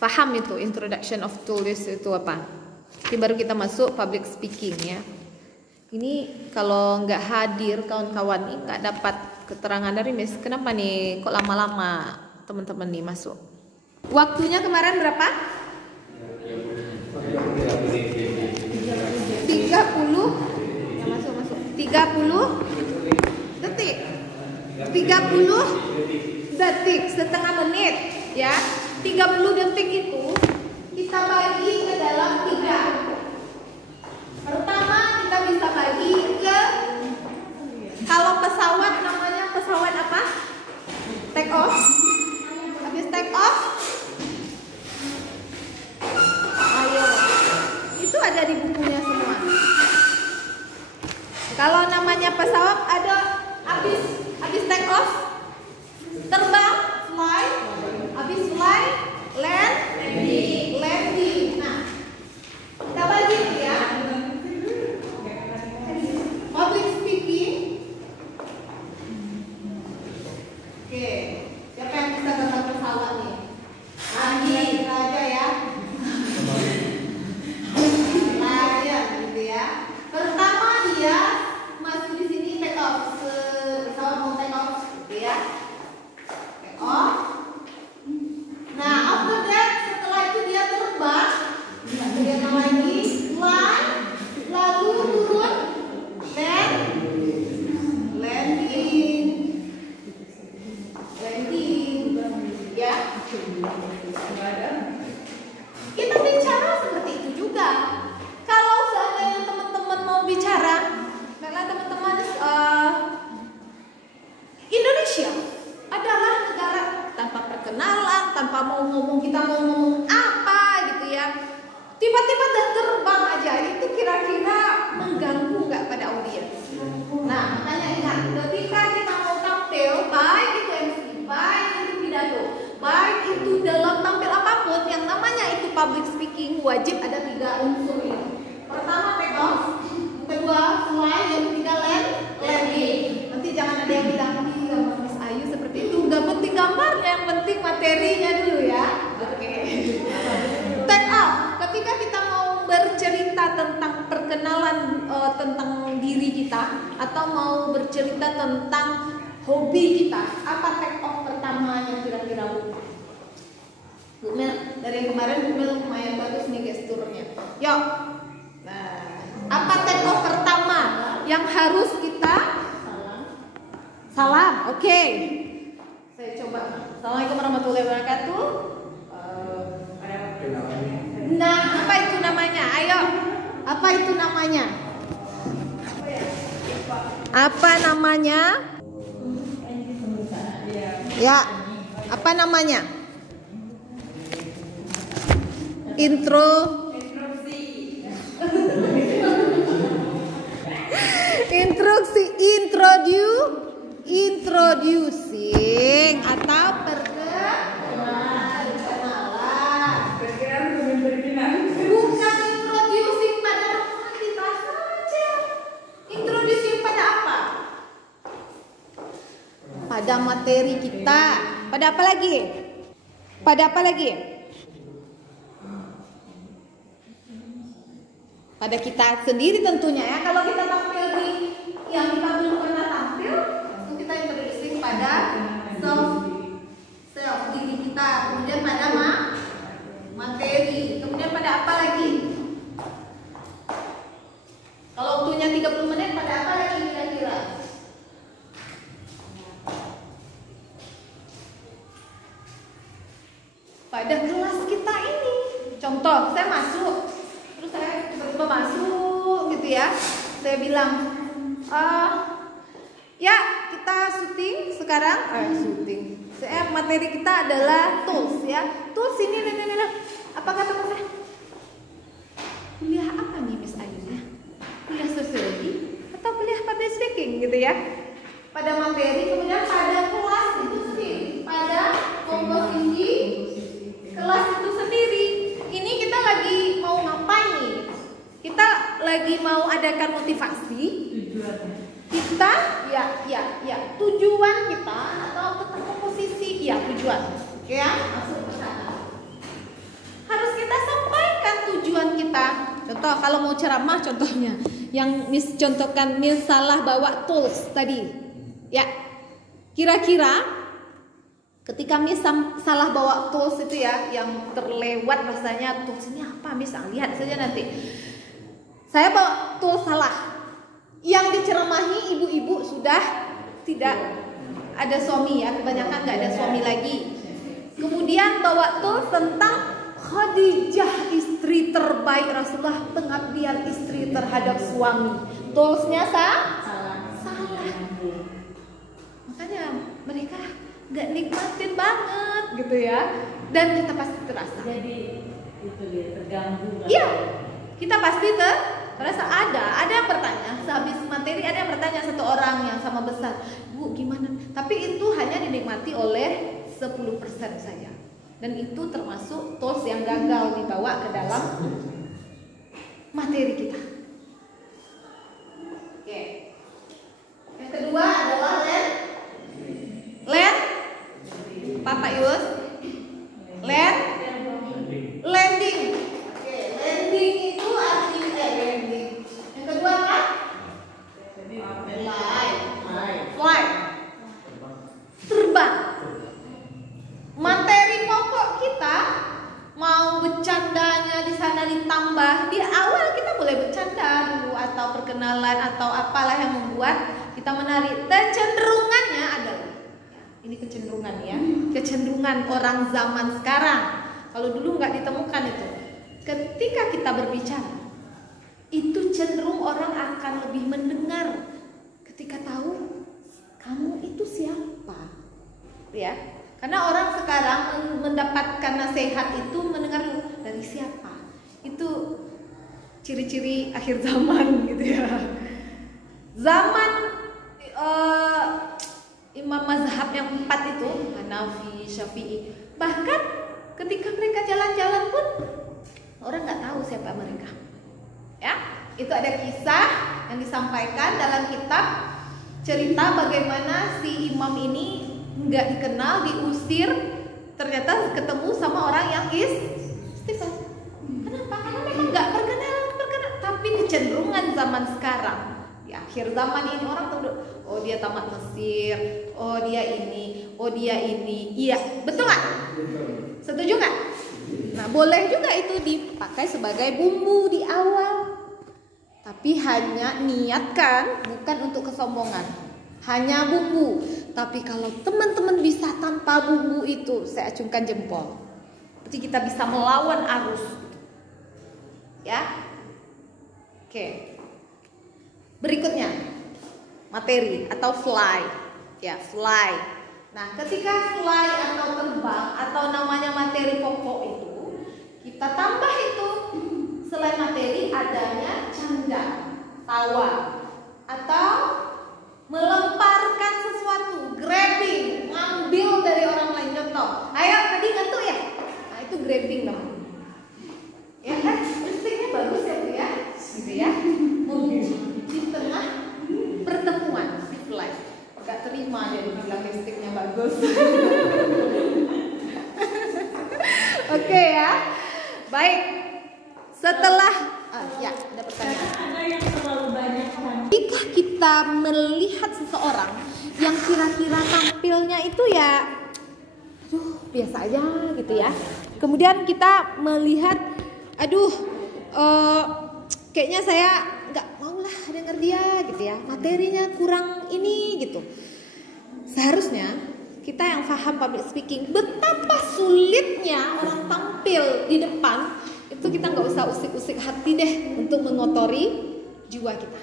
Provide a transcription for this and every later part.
paham itu introduction of tools itu apa. Jadi baru kita masuk public speaking ya. Ini kalau nggak hadir kawan-kawan nih nggak dapat keterangan dari Miss. Kenapa nih kok lama-lama teman-teman nih masuk? Waktunya kemarin berapa? 30 masuk 30 detik. 30 detik, setengah menit ya. 30 detik itu kita bagi ke dalam 3. Pertama kita bisa bagi ke, kalau pesawat namanya pesawat apa? Take off. Habis take off, ayo, itu ada di bukunya semua. Kalau namanya pesawat ada habis take off, terbang, fly, habis fly, landing. Nah, kita bagi ya. Public speaking. Oke, siapa yang bisa tentang pesawat nih? Kita aja ya. Aja gitu ya. Pertama dia masih di sini take off. Pesawat mau take off gitu ya. Take off. Nah, after that setelah itu dia terbang. Dia lagi fly, lalu turun, landing ya. Kita bicara seperti itu juga. Kalau seandainya teman-teman mau bicara, karena teman-teman Indonesia adalah negara tanpa perkenalan, tanpa mau ngomong, kita mau ngomong apa gitu ya, tiba-tiba udah terbang aja, itu kira-kira mengganggu nggak pada audiens? Nah, makanya ingat, ketika kita mau tampil, baik itu MC, baik itu pidato, baik itu dalam tampil apapun, yang namanya itu public speaking, wajib ada 3 unsur ini. Pertama take off, kedua fly, yang ketiga landing. Nanti jangan ada yang bilang sama Miss Ayu seperti itu, nggak penting gambarnya, yang penting materinya dulu ya. Oke. Take off, ketika kita mau bercerita tentang perkenalan tentang diri kita, atau mau bercerita tentang hobi kita, apa take off pertamanya kira-kira Bu Mel? Dari kemarin Bu Mel lumayan bagus nih gesturnya. Yuk. Nah, apa take off pertama yang harus kita? Salam. Oke. Saya coba. Assalamualaikum warahmatullahi wabarakatuh. Nah, apa itu namanya? Ayo. Apa itu namanya? Apa namanya? Ya. Apa namanya? Introducing atau perkenalan. Bukan introducing pada kita saja. Introducing pada apa? Pada materi kita. Pada apa lagi? Pada apa lagi? Pada kita sendiri tentunya ya. Kalau kita tampil di yang kita belum pernah tampil, itu kita introducing pada self diri kita. Kemudian pada materi. Kemudian pada apa lagi? Kalau waktunya 30 menit, pada apa lagi kira-kira? Pada kelas kita ini. Contoh, saya masuk, terus saya tiba-tiba masuk gitu ya. Saya bilang, ya kita syuting sekarang. Syuting. Materi kita adalah tools ya. Tools ini. Apa kata saya? Kuliah apa nih Miss Ayu ya? Kuliah sosiologi atau kuliah public speaking gitu ya? Pada materi, kemudian pada kelas itu sendiri, pada komposisi kelas itu sendiri. Ini kita lagi mau ngapain nih? Kita lagi mau adakan motivasi. Kita ya tujuan kita atau tentang komposisi, ya tujuan. Oke ya, masuk ke sana. contoh kalau mau ceramah contohnya yang contohkan salah bawa tools tadi. Ya. Kira-kira ketika salah bawa tools itu ya yang terlewat rasanya tools ini apa lihat saja nanti. Saya bawa tools salah. Yang diceramahi ibu-ibu sudah tidak ada suami ya, kebanyakan nggak ada suami lagi. Kemudian bawa tools tentang Khadijah istri terbaik Rasulullah, pengabdian istri terhadap suami. Toolsnya salah. Makanya mereka nggak nikmatin banget gitu ya, dan kita pasti terasa. Jadi itu dia terganggu. Iya, kita pasti terasa ada yang bertanya sehabis materi, ada yang bertanya satu orang yang sama besar, Bu gimana? Tapi itu hanya dinikmati oleh 10% saja. Dan itu termasuk tools yang gagal dibawa ke dalam materi kita. Oke. Yang kedua adalah land. Pak Yus. Landing. Oke, landing itu artinya landing. Yang kedua apa? Fly. Terbang. Materi pokok kita mau bercandanya di sana ditambah. Di awal kita boleh bercanda dulu atau perkenalan atau apalah yang membuat kita menarik. Kecenderungannya adalah ini kecenderungan ya, kecenderungan orang zaman sekarang. Kalau dulu nggak ditemukan itu. Ketika kita berbicara, itu cenderung orang akan lebih mendengar ketika tahu kamu itu siapa, ya. Karena orang sekarang mendapatkan nasihat itu mendengar dari siapa. Itu ciri-ciri akhir zaman gitu ya. Zaman imam mazhab yang 4 itu, Hanafi, Syafi'i. Bahkan ketika mereka jalan-jalan pun orang nggak tahu siapa mereka. Ya, itu ada kisah yang disampaikan dalam kitab cerita bagaimana si imam ini nggak dikenal, diusir, ternyata ketemu sama orang yang istighfar. Kenapa? Karena memang nggak perkenalan, tapi kecenderungan zaman sekarang, di akhir zaman ini orang tahu, oh dia tamat Mesir, oh dia ini, iya, betul nggak? Setuju nggak? Nah, boleh juga itu dipakai sebagai bumbu di awal, tapi hanya niatkan bukan untuk kesombongan, hanya bumbu. Tapi kalau teman-teman bisa tanpa bumbu itu, saya acungkan jempol. Berarti kita bisa melawan arus. Ya. Oke. Berikutnya, materi atau fly. Ya, fly. Nah, ketika fly atau terbang atau namanya materi pokok itu, kita tambah itu selain materi adanya canda, tawa, atau melemparkan sesuatu, grabbing, ngambil dari orang lain. Contoh, ayo tadi ngantuk ya? Nah itu grabbing namanya. Ya kan, instingnya bagus ya Bu ya, gitu ya. Di tengah pertemuan di fly, gak terima jadi bilang instingnya bagus. Oke ya, baik. Setelah, ya ada pertanyaan. Ada yang terlalu banyak. Jika kita melihat seseorang yang kira-kira tampilnya itu ya biasa aja gitu ya. Kemudian kita melihat kayaknya saya nggak maulah denger dia gitu ya. Materinya kurang ini gitu. Seharusnya kita yang paham public speaking, betapa sulitnya orang tampil di depan, itu kita nggak usah usik-usik hati deh untuk mengotori jiwa kita.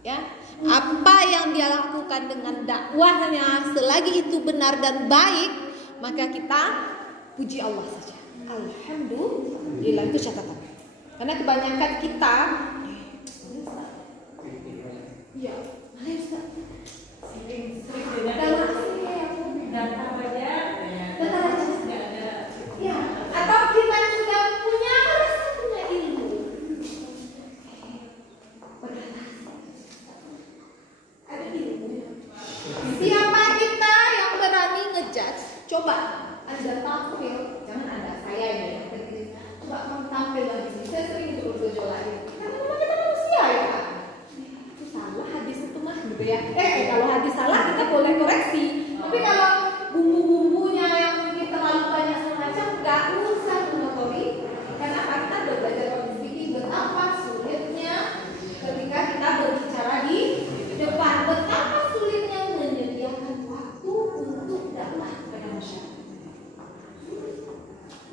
Ya, apa yang dia lakukan dengan dakwahnya, selagi itu benar dan baik, maka kita puji Allah saja. Alhamdulillah, itu catatan. Karena kebanyakan kita, ya, ya, atau kita yang sudah punya ilmu. Siapa kita yang berani ngejudge? Coba Anda tampil, jangan Anda, saya ini. Coba kamu tampil lagi. Saya sering bergejolak. ya. Kalau hati salah kita boleh koreksi. Tapi kalau bumbu-bumbunya yang mungkin terlalu banyak semacam, nggak usah mengotori. Karena kita udah belajar public speaking betapa sulitnya ketika kita berbicara di depan, betapa sulitnya menyediakan waktu untuk dakwah kepada masyarakat.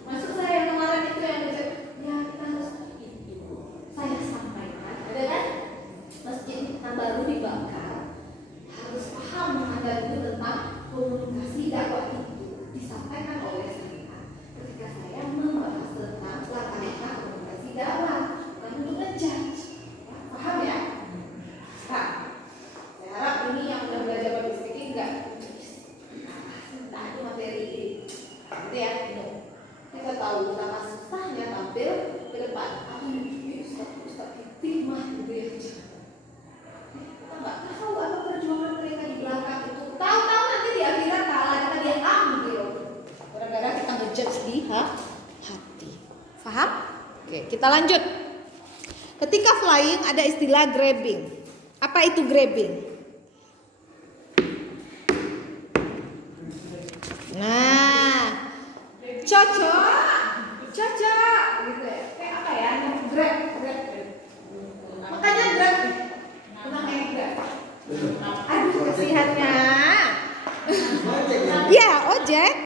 Maksud saya kemarin itu yang ya kita harus saya sampaikan, ada kan masjid yang baru dibakar, harus paham ada itu tentang komunikasi dakwah itu disampaikan oleh saya ketika saya membahas tentang latar komunikasi dakwah, bukan untuk ngejudge. Paham ya? Nah, saya harap ini yang udah belajar public speaking enggak entah itu materi ini gitu ya. Kita tahu betapa susahnya tampil ke depan. Ustaz timah gitu ya. Kita nggak tahu apa perjuangan mereka di belakang itu. Tahu-tahu nanti di akhirat kalah kita diambil. Gara-gara kita ngejudge di hati. Paham? Oke, kita lanjut. Ketika flying ada istilah grabbing. Apa itu grabbing? Nah, cocok gitu ya. Kayak apa ya? Grab